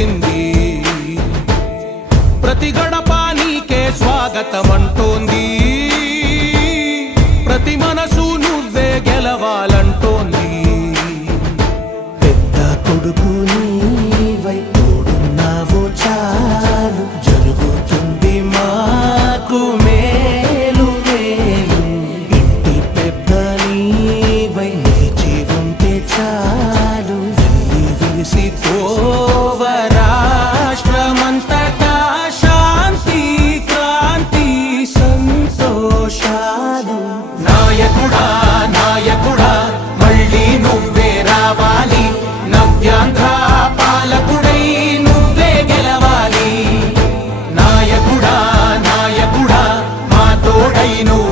పిలిచింది ప్రతి గడప నీకే స్వాగతం ప్రతి మనసు నువ్వే గెలవాలంటోంది. పెద్ద కొడుకు నీవై తోడున్నావు చాలు. జరుగుతుంది మాకు మేలు మేలు. ఇంటి పెద్ద నీవై నిలిచి ఉంటే చాలు. వెళ్ళి విరిసి నాయకుడా నాయకుడా మళ్ళీ నువ్వే రావాలి. నవ్యాంధ్ర పాలకుడై నువ్వే గెలవాలి. నాయకుడా నాయకుడా మా తోడై నువ్వు